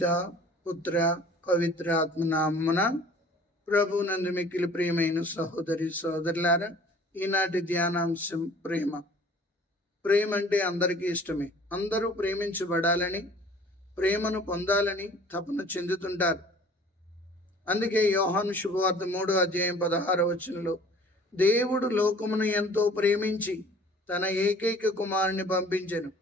పిత పుత్ర పవిత్ర ఆత్మనామమున ప్రభునందు మిక్కిలి ప్రియమైన సహోదరి సహోదరులారా, ఈనాటి ధ్యానాంశం ప్రేమ. ప్రేమ అంటే అందరికీ ఇష్టమే. అందరూ ప్రేమించబడాలని, ప్రేమను పొందాలని తపన చెందుతుంటారు. అందుకే యోహాను శుభవార్త 3:16 దేవుడు లోకమును ఎంతో ప్రేమించి తన ఏకైక కుమారుని పంపించెను.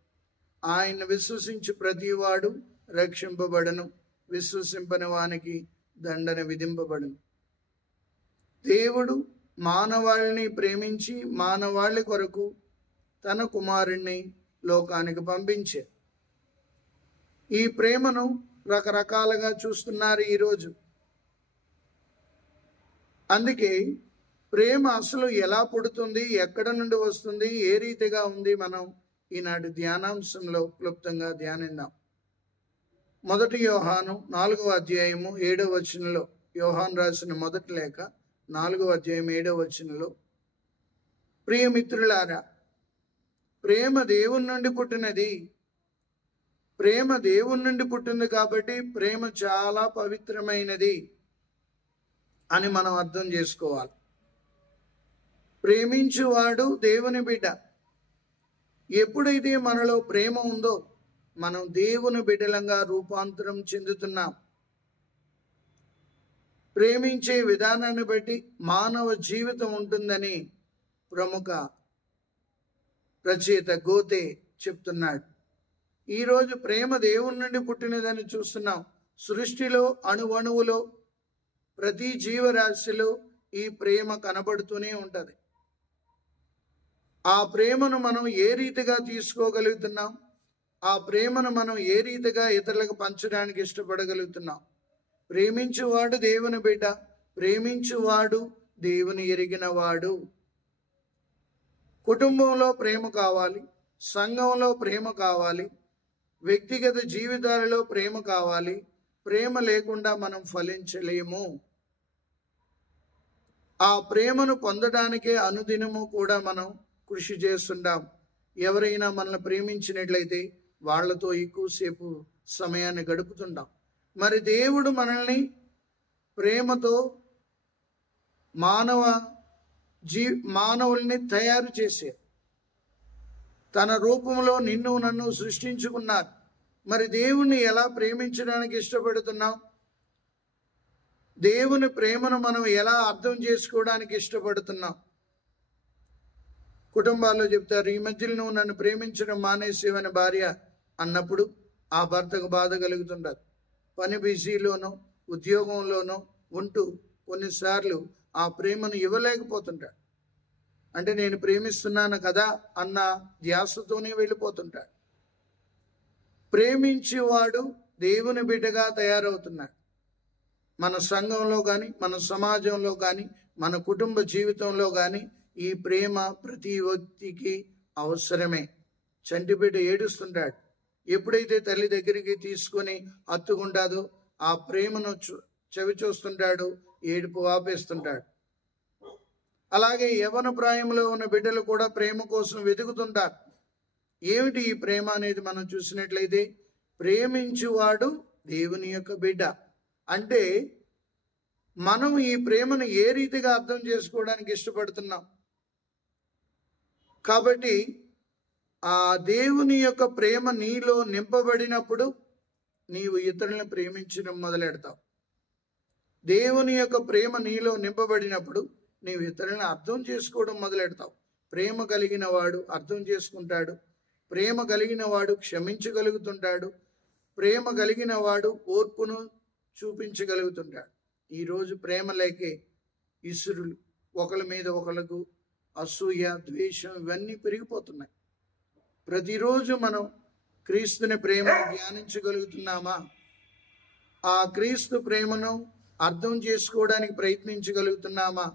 ఆయన విశ్వసించి ప్రతివాడు రక్షింపబడను, విశ్వసింపని వానికి దండన విధింపబడును. దేవుడు మానవాళిని ప్రేమించి మానవాళి కొరకు తన కుమారుణ్ణి లోకానికి పంపించే. ఈ ప్రేమను రకరకాలుగా చూస్తున్నారు ఈరోజు. అందుకే ప్రేమ అసలు ఎలా పుడుతుంది, ఎక్కడ నుండి వస్తుంది, ఏ రీతిగా ఉంది, మనం ఈనాటి ధ్యానాంశంలో క్లుప్తంగా ధ్యానిద్దాం. 1 యోహాను 4:7 యోహాను రాసిన మొదటి లేఖ 4:7 ప్రియమిత్రులారా, ప్రేమ దేవుని నుండి పుట్టినది. ప్రేమ దేవుని నుండి పుట్టింది కాబట్టి ప్రేమ చాలా పవిత్రమైనది అని మనం అర్థం చేసుకోవాలి. ప్రేమించువాడు దేవుని బిడ్డ. ఎప్పుడైతే మనలో ప్రేమ ఉందో మనం దేవుని బిడ్డలంగా రూపాంతరం చెందుతున్నాం. ప్రేమించే విధానాన్ని బట్టి మానవ జీవితం ఉంటుందని ప్రముఖ రచయిత గోతే చెప్తున్నాడు. ఈరోజు ప్రేమ దేవుని నుండి పుట్టినదని చూస్తున్నాం. సృష్టిలో అణువణువులో ప్రతి జీవరాశిలో ఈ ప్రేమ కనబడుతూనే ఉంటుంది. ఆ ప్రేమను మనం ఏ రీతిగా తీసుకోగలుగుతున్నాం, ఆ ప్రేమను మనం ఏ రీతిగా ఇతరులకు పంచడానికి ఇష్టపడగలుగుతున్నాం. ప్రేమించువాడు దేవుని బిడ్డ, ప్రేమించువాడు దేవుని ఎరిగినవాడు. కుటుంబంలో ప్రేమ కావాలి, సంఘంలో ప్రేమ కావాలి, వ్యక్తిగత జీవితాలలో ప్రేమ కావాలి. ప్రేమ లేకుండా మనం ఫలించలేము. ఆ ప్రేమను పొందడానికే అనుదినము కూడా మనం కృషి చేస్తుంటాం. ఎవరైనా మనల్ని ప్రేమించినట్లయితే వాళ్లతో ఎక్కువసేపు సమయాన్ని గడుపుతుంటాం. మరి దేవుడు మనల్ని ప్రేమతో మానవుల్ని తయారు చేసే తన రూపంలో నిన్ను నన్ను సృష్టించుకున్నారు. మరి దేవుణ్ణి ఎలా ప్రేమించడానికి ఇష్టపడుతున్నాం? దేవుని ప్రేమను మనం ఎలా అర్థం చేసుకోవడానికి ఇష్టపడుతున్నాం? కుటుంబాల్లో చెప్తారు, ఈ మధ్యలో నువ్వు నన్ను ప్రేమించడం మానేసేవని భార్య అన్నప్పుడు ఆ భర్తకు బాధ కలుగుతుండదు. పని బిజీలోనో ఉద్యోగంలోనో ఉంటూ కొన్నిసార్లు ఆ ప్రేమను ఇవ్వలేకపోతుంటాడు. అంటే నేను ప్రేమిస్తున్నాను కదా అన్న ధ్యాసతోనే వెళ్ళిపోతుంటాడు. ప్రేమించేవాడు దేవుని బిడ్డగా తయారవుతున్నాడు. మన సంఘంలో కానీ, మన సమాజంలో కానీ, మన కుటుంబ జీవితంలో కానీ ఈ ప్రేమ ప్రతి వ్యక్తికి అవసరమే. చంటిబిడ్డ ఏడుస్తుంటాడు. ఎప్పుడైతే తల్లి దగ్గరికి తీసుకొని హత్తుకుంటాదో ఆ ప్రేమను చవి చూస్తుంటాడు, ఏడుపు ఆపేస్తుంటాడు. అలాగే యవ్వన ప్రాయంలో ఉన్న బిడ్డలు కూడా ప్రేమ కోసం వెతుకుతుంటారు. ఏమిటి ఈ ప్రేమ అనేది మనం చూసినట్లయితే, ప్రేమించువాడు దేవుని యొక్క బిడ్డ. అంటే మనం ఈ ప్రేమను ఏ రీతిగా అర్థం చేసుకోవడానికి ఇష్టపడుతున్నాం? కాబట్టి ఆ దేవుని యొక్క ప్రేమ నీలో నింపబడినప్పుడు నీవు ఇతరులను ప్రేమించడం మొదలెడతావు. దేవుని యొక్క ప్రేమ నీలో నింపబడినప్పుడు నీవు ఇతరులను అర్థం చేసుకోవడం మొదలెడతావు. ప్రేమ కలిగిన వాడు అర్థం చేసుకుంటాడు, ప్రేమ కలిగిన వాడు క్షమించగలుగుతుంటాడు, ప్రేమ కలిగిన వాడు ఓర్పును చూపించగలుగుతుంటాడు. ఈరోజు ప్రేమ లేకే ఇసురులు, ఒకరి మీద ఒకరికి అసూయ, ద్వేషం ఇవన్నీ పెరిగిపోతున్నాయి. ప్రతిరోజు మనం క్రీస్తుని ప్రేమను ధ్యానించగలుగుతున్నామా? ఆ క్రీస్తు ప్రేమను అర్థం చేసుకోవడానికి ప్రయత్నించగలుగుతున్నామా?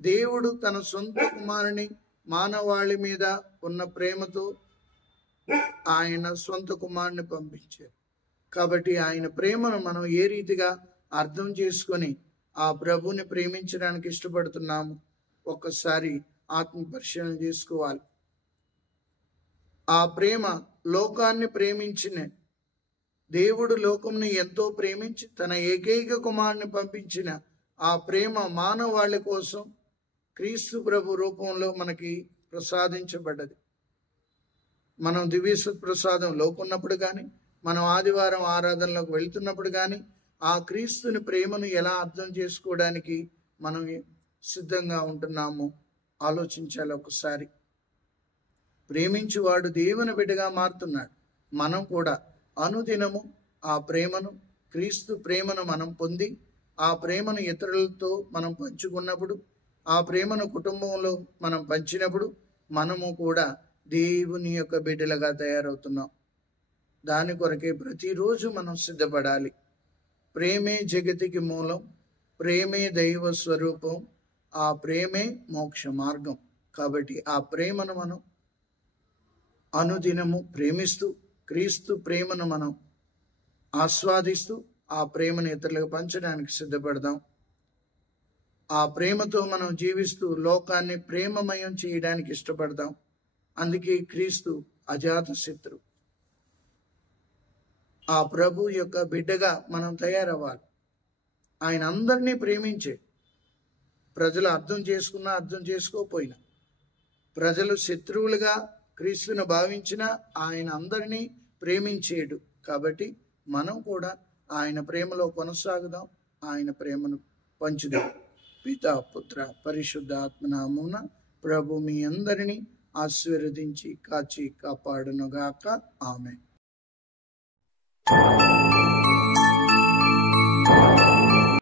దేవుడు తన సొంత కుమారుని మానవాళి మీద ఉన్న ప్రేమతో ఆయన సొంత కుమారుని పంపించారు. కాబట్టి ఆయన ప్రేమను మనం ఏ రీతిగా అర్థం చేసుకొని ఆ ప్రభుని ప్రేమించడానికి ఇష్టపడుతున్నాము ఒక్కసారి ఆత్మ పరిశీలన చేసుకోవాలి. ఆ ప్రేమ లోకాన్ని ప్రేమించిన దేవుడు లోకంని ఎంతో ప్రేమించి తన ఏకైక కుమారుని పంపించిన ఆ ప్రేమ మానవాళి కోసం క్రీస్తు ప్రభు రూపంలో మనకి ప్రసాదించబడ్డది. మనం దివ్య ప్రసాదంలోకి ఉన్నప్పుడు కానీ, మనం ఆదివారం ఆరాధనలోకి వెళ్తున్నప్పుడు కానీ ఆ క్రీస్తుని ప్రేమను ఎలా అర్థం చేసుకోవడానికి మనం సిద్ధంగా ఉంటున్నాము ఆలోచించాలి ఒకసారి. ప్రేమించువాడు దేవుని బిడ్డగా మారుతున్నాడు. మనం కూడా అనుదినము ఆ ప్రేమను, క్రీస్తు ప్రేమను మనం పొంది ఆ ప్రేమను ఇతరులతో మనం పంచుకున్నప్పుడు, ఆ ప్రేమను కుటుంబంలో మనం పంచినప్పుడు మనము కూడా దేవుని యొక్క బిడ్డలుగా తయారవుతున్నాం. దాని కొరకే ప్రతిరోజు మనం సిద్ధపడాలి. ప్రేమే జగతికి మూలం, ప్రేమే దైవ స్వరూపం, ఆ ప్రేమే మోక్ష మార్గం. కాబట్టి ఆ ప్రేమను మనం అనుదినము ప్రేమిస్తూ, క్రీస్తు ప్రేమను మనం ఆస్వాదిస్తూ ఆ ప్రేమను ఇతరులకు పంచడానికి సిద్ధపడదాం. ఆ ప్రేమతో మనం జీవిస్తూ లోకాన్ని ప్రేమమయం చేయడానికి ఇష్టపడదాం. అందుకే క్రీస్తు అజాత శత్రు. ఆ ప్రభు యొక్క బిడ్డగా మనం తయారవ్వాలి. ఆయన అందరినీ ప్రేమించే, ప్రజలు అర్థం చేసుకున్నా అర్థం చేసుకోకపోయినా, ప్రజలు శత్రువులుగా క్రీస్తును భావించినా ఆయన అందరినీ ప్రేమించేడు. కాబట్టి మనం కూడా ఆయన ప్రేమలో కొనసాగుదాం, ఆయన ప్రేమను పంచుదాం. పితా పుత్ర పరిశుద్ధ ఆత్మనామమున ప్రభు మీ అందరినీ ఆశీర్వదించి కాచి కాపాడునుగాక. ఆమేన్.